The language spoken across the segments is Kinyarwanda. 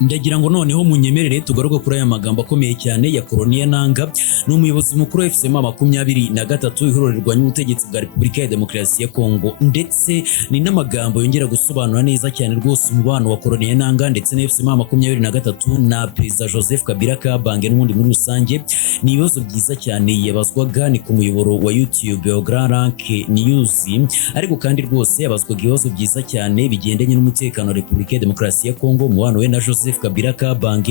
Ndagira ngo noneho munyemerere tugaruka kuri aya magambo akomeye cyane ya Ntisimbura, ni umuyobozi mukuru wa FC23 ihororerwanya ubutegetsi bwa Repubulika ya Demokarasi ya Kongo, ndetse ni n'amagambo yongera gusobanura neza cyane rwose umubano wa Ntisimbura ndetse na FC23 na Perezida Joseph Kabila n'ubundi muri rusange. Ni ibibazo byiza cyane yabazwaga ni ku muyoboro wa YouTube Grand Rank News, ariko kandi rwose yabazwaga ibibazo byiza cyane bigendanye n'umutekano wa Repubulika ya Demokarasi ya Kongo, umubano we na Joseph Kabila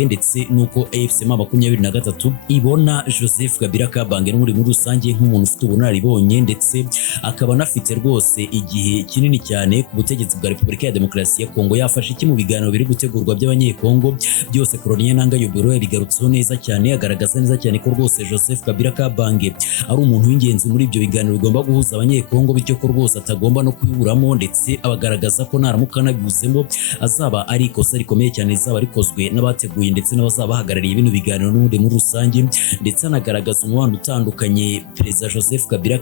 ndetse nuko FC23 ibona Joseph Kabila n'ubundi muri rusange nk'umuntu ufite ubunararibonye, ndetse akaba anafite rwose igihe kinini cyane ku butegetsi bwa Repubulika ya Demokarasi ya Kongo. Yafashe iki mu biganiro biri gutegurwa by'abanyekongo byose Ntisimbura yabigarutseho neza cyane, agaragaza neza cyane ko rwose Joseph Kabila ari umuntu w'ingenzi muri ibyo biganiro bigomba guhuza abanyekongo, bityo ko rwose atagomba no kwiburamo, ndetse abagaragaza ko naramuka anabivuzemo azaba ari ikosa rikomeye cyane rizaba rikozwe n'abateguye ndetse n'abazabahagarariye bino biganiro n'ubundi muri rusange. Ndetse anagaragaza umubano utandukanye Perezida Joseph Kabila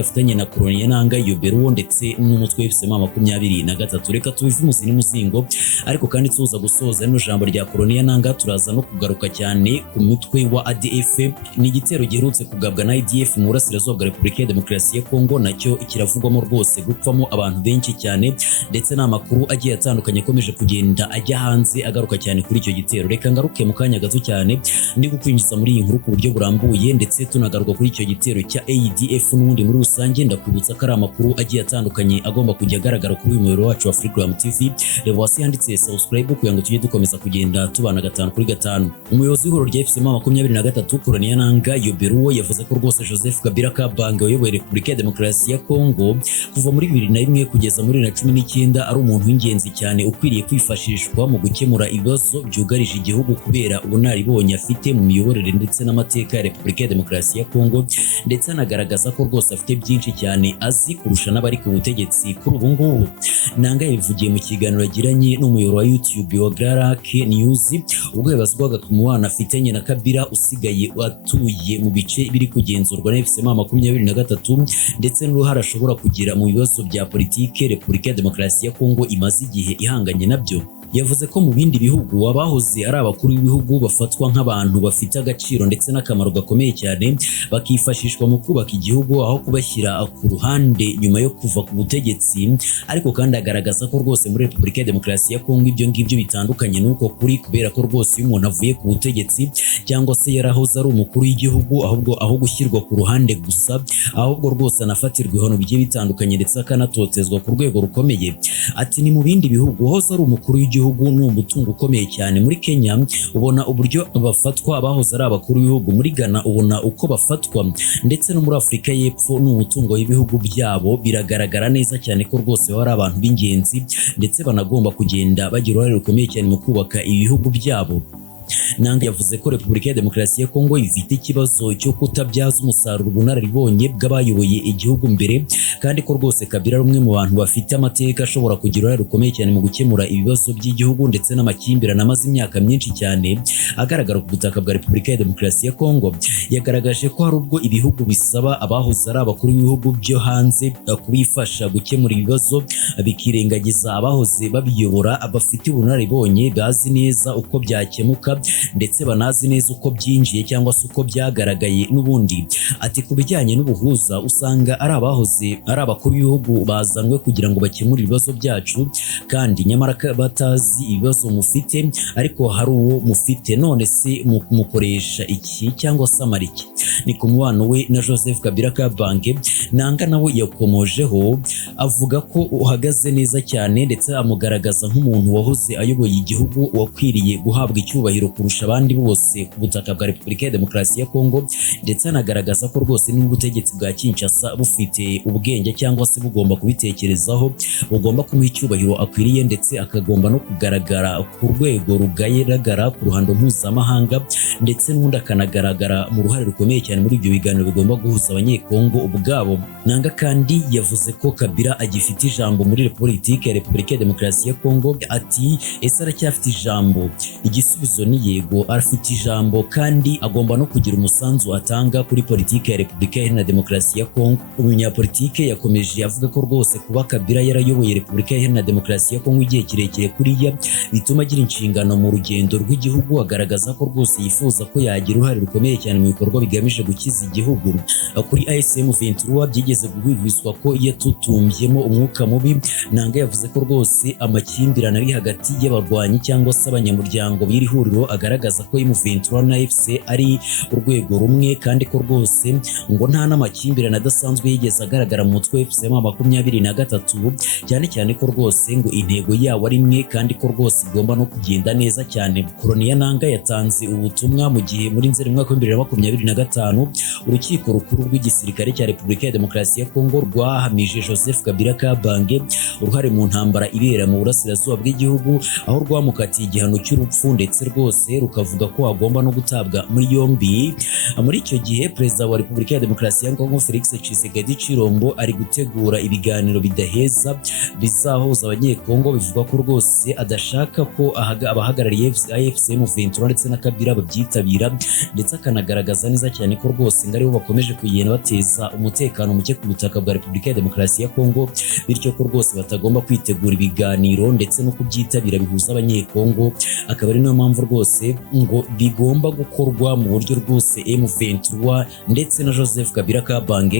afitanye na Ntisimbura ndetse n'umutwe FC23. Reka tubive umuzi n'umuzingo, ariko kandi tuza gusoza rino jambo rya Ntisimbura turaza no kugaruka cyane ku mutwe wa ADF. Ni igitero giherutse kugabwa na ADF mu burasirazuba bwa Repubulika ya Demokarasi ya Kongo, nacyo kiravugwamo rwose gupfamo abantu benshi cyane, ndetse n'amakuru agiye atandukanye akomeje kugenda ajya hanze agaruka cyane kuri icyo gitero. Reka ngaruke mu kanya gato cyane ndi gukwinjiza muri iyi nkuru ku buryo burambuye, ndetse tunagaruka kuri icyo gitero cya ADF n'ubundi muri rusange. Ndakwibutsa ko ari amakuru agiye atandukanye agomba kujya agaragara kuri uyu muyoboro wacu wa Freedom TV. Reba hasi handitse subscribe kugira ngo tujye dukomeza kugenda tubana 5 kuri 5. Umuyobozi w'ihuriro rya FC23 Ntisimbura yavuze ko rwose Joseph Kabila wayoboye Repubulika ya Demokarasi ya Kongo kuva muri 2001 kugeza muri 2019 ari umuntu w'ingenzi cyane ukwiriye kwifashishwa mu gukemura ibibazo byugarije igihugu kubera ubunararibonye afite mu miyoborere ndetse n'amateka ya Repubulika ya Demokarasi ya Kongo, ndetse anagaragaza ko rwose afite byinshi cyane azi kurusha n'abari ku butegetsi kuri ubu ngubu. Nanga yabivugiye mu kiganiro yagiranye n'umuyoboro wa YouTube wa Grand Rank News ubwo yabazwaga ku mubano afitanye na Kabila usigaye atuye mu bice biri kugenzurwa na FC23 ndetse n'uruhare ashobora kugira mu bibazo bya politiki Repubulika ya Demokarasi ya Kongo imaze igihe ihanganye nabyo. Yavuze ko mu bindi bihugu abahoze ari abakuru b'ibihugu bafatwa nk'abantu bafite agaciro ndetse n'akamaro gakomeye cyane, bakifashishwa mu kubaka igihugu aho kubashyira ku ruhande nyuma yo kuva ku butegetsi. Ariko kandi agaragaza ko rwose muri Repubulika ya Demokarasi ya Kongo ibyo ngibyo bitandukanye n'uko kuri, kubera ko rwose iyo umuntu avuye ku butegetsi cyangwa se yarahoze ari umukuru w'igihugu, ahubwo aho gushyirwa ku ruhande gusa, ahubwo rwose anafatirwa ibihano bigiye bitandukanye ndetse akanatotezwa ku rwego rukomeye. Ati ni mu bindi bihugu aho ari umukuru w'igihugu ni umutungo ukomeye cyane. Muri Kenya ubona uburyo bafatwa abahoze ari abakuru b'ibihugu, muri Ghana ubona uko bafatwa, ndetse no muri Afurika y'Epfo ni umutungo w'ibihugu byabo. Biragaragara neza cyane ko rwose baba ari abantu b'ingenzi ndetse banagomba kugenda bagira uruhare rukomeye cyane mu kubaka ibihugu byabo. Nanga yavuze ko Repubulika ya Demokarasi ya Kongo ifite ikibazo cyo kutabyaza umusaruro ubunararibonye bw'abayoboye igihugu mbere, kandi ko rwose Kabila ari umwe mu bantu bafite amateka ashobora kugira uruhare rukomeye cyane mu gukemura ibibazo by'igihugu ndetse n'amakimbirane amaze imyaka myinshi cyane agaragara ku butaka bwa Repubulika ya Demokarasi ya Kongo. Yagaragaje ko hari ubwo ibihugu bisaba abahoze ari abakuru b'ibihugu byo hanze kubifasha gukemura ibibazo, bikirengagiza abahoze babiyobora abafite ubunararibonye bazi neza uko byakemuka ndetse banazi neza uko byinjiye cyangwa se uko byagaragaye n'ubundi. Ati ku bijyanye n'ubuhuza usanga ari abahoze ari abakuru b'ibihugu bazanwe kugira ngo bakemure ibibazo byacu, kandi nyamara batazi ibibazo mufite, ariko hari uwo mufite, none se mukoresha iki cyangwa se amariki. Ni ku mubano we na Joseph Kabila Nanga nawe yakomojeho avuga ko uhagaze neza cyane, ndetse amugaragaza nk'umuntu wahoze ayoboye igihugu wakwiriye guhabwa icyubahiro kurusha abandi bose ku butaka bwa Repubulika ya Demokarasi ya Kongo, ndetse anagaragaza ko rwose n'ubutegetsi bwa Kinshasa bufite ubwenge cyangwa se bugomba kubitekerezaho, bugomba kumuha icyubahiro akwiriye, ndetse akagomba no kugaragara ku rwego rugaragara ku ruhando mpuzamahanga, ndetse n'undi akanagaragara mu ruhare rukomeye cyane muri ibyo biganiro bigomba guhuza abanyekongo ubwabo. Nanga kandi yavuze ko Kabila agifite ijambo muri politiki ya Repubulika ya Demokarasi ya Kongo. Ati ese aracyafite ijambo? Igisubizo ni yego, afite ijambo kandi agomba no kugira umusanzu atanga kuri politiki ya Repubulika Iharanira Demokarasi ya Kongo. Umunyapolitike yakomeje avuga ko rwose kuba Kabila yarayoboye Repubulika Iharanira Demokarasi ya Kongo igihe kirekire kuriya bituma agira inshingano mu rugendo rw'igihugu, agaragaza ko rwose yifuza ko yagira uruhare rukomeye cyane mu bikorwa bigamije gukiza igihugu. Kuri ASM 23 byigeze guhwihwiswa ko yatutumbyemo umwuka mubi. Nanga yavuze ko rwose amakimbirane ari hagati y'abarwanyi cyangwa se abanyamuryango b'iri huriro agaragaza ko M23 na FC ari urwego rumwe, kandi ko rwose ngo nta n'amakimbirane adasanzwe yigeze agaragara mu mutwe FC 23, cyane cyane ko rwose ngo intego yawo ari imwe kandi ko rwose igomba no kugenda neza cyane. Koloneli Nanga yatanze ubutumwa mu gihe muri Nzeri mu mwaka wa 2025 urukiko rukuru rw'igisirikare cya Repubulika ya Demokarasi ya Kongo rwahamije Joseph Kabila uruhare mu ntambara ibera mu burasirazuba bw'igihugu, aho rwamukatiye igihano cy'urupfu ndetse rwose rukavuga ko agomba no gutabwa muri yombi. Muri icyo gihe Perezida wa Repubulika ya Demokarasi ya Kongo Felix Tshisekedi Chilombo ari gutegura ibiganiro bidaheza bizahuza abanyekongo, bivuga ko rwose adashaka ko abahagarariye AFCM 23 ndetse na Kabila babyitabira, ndetse akanagaragaza neza cyane ko rwose ngari bo bakomeje kugenda bateza umutekano muke ku butaka bwa Repubulika ya Demokarasi ya Kongo, bityo ko rwose batagomba kwitegura ibiganiro ndetse no kubyitabira bihuza abanyekongo. Akaba ari nayo mpamvu rwose ngo bigomba gukorwa mu buryo rwose M23 ndetse na Joseph Kabila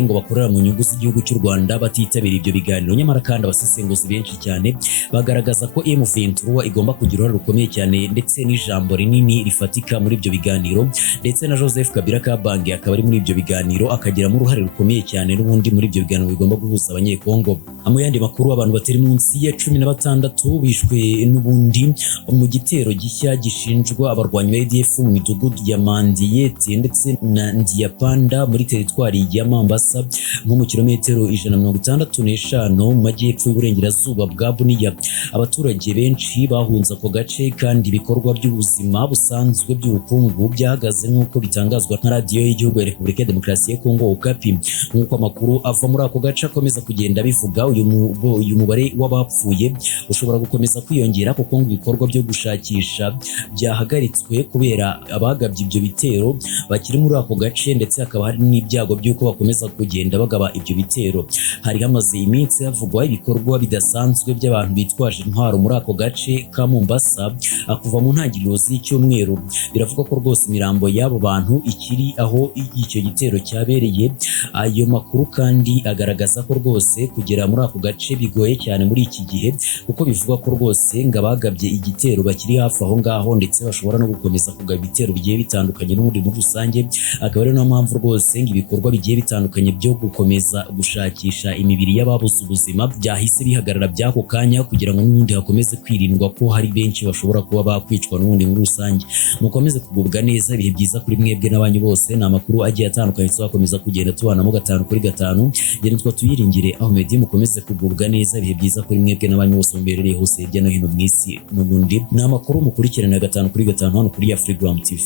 ngo bakorera mu nyungu z'igihugu cy'u Rwanda batitabira ibyo biganiro. Nyamara kandi abasesenguzi benshi cyane bagaragaza ko M23 igomba kugira uruhare rukomeye cyane ndetse n'ijambo rinini rifatika muri ibyo biganiro, ndetse na Joseph Kabila akaba ari muri ibyo biganiro akagiramo uruhare rukomeye cyane n'ubundi muri ibyo biganiro bigomba guhuza abanyekongo. Mu yandi makuru, abantu batari munsi ya 16 bishwe n'ubundi mu gitero gishya gishinjwa abarwanyi ba ADF mu midugudu ya Mandiyete ndetse na Ndiyapanda muri teritwari ya Mambasa nko mu kilometero 165 mu majyepfo y'uburengerazuba bwa Buniya. Abaturage benshi bahunze ako gace kandi ibikorwa by'ubuzima busanzwe by'ubukungu byahagaze nk'uko bitangazwa na radiyo y'igihugu ya Repubulika ya Demokarasi ya Kongo Okapi. Nk'uko amakuru ava muri ako gace akomeza kugenda bivuga, uyu mubare w'abapfuye ushobora gukomeza kwiyongera kuko ngo ibikorwa byo gushakisha byahagaritswe kubera abagabye ibyo bitero bakiri muri ako gace, ndetse hakaba hari n'ibyago by'uko bakomeza kugenda bagaba ibyo bitero. Hari hamaze iminsi havugwa ibikorwa bidasanzwe by'abantu bitwaje intwaro muri ako gace ka Mombasa kuva mu ntangiriro z'icyumweru. Biravuga ko rwose imirambo y'abo bantu ikiri aho icyo gitero cyabereye. Ayo makuru kandi agaragaza ko rwose kugera muri ako gace bigoye cyane muri iki gihe, kuko bivuga ko rwose ngo abagabye igitero bakiri hafi aho ngaho, ndetse bashobora no gukomeza kugaba ibitero bigiye bitandukanye n'ubundi muri rusange. Akaba ari nayo mpamvu rwose ngo ibikorwa bigiye bitandukanye byo gukomeza gushakisha imibiri y'ababuze ubuzima byahise bihagarara by'ako kanya, kugira ngo n'ubundi hakomeze kwirindwa ko hari benshi bashobora kuba bakwicwa n'ubundi muri rusange. Mukomeze kugubwa neza, ibihe byiza kuri mwebwe n'abanyu bose. Ni amakuru agiye atandukanye tuzakomeza kugenda tubanamo 5 kuri 5. Ngende twa tuyiringire aho Medi, mukomeze kugubwa neza, ibihe byiza kuri mwebwe n'abanyu bose muberereye hose hirya no hino mu isi n'ubundi. Ni amakuru mukurikirana 5 kuri 5 hano kuri Freegram TV.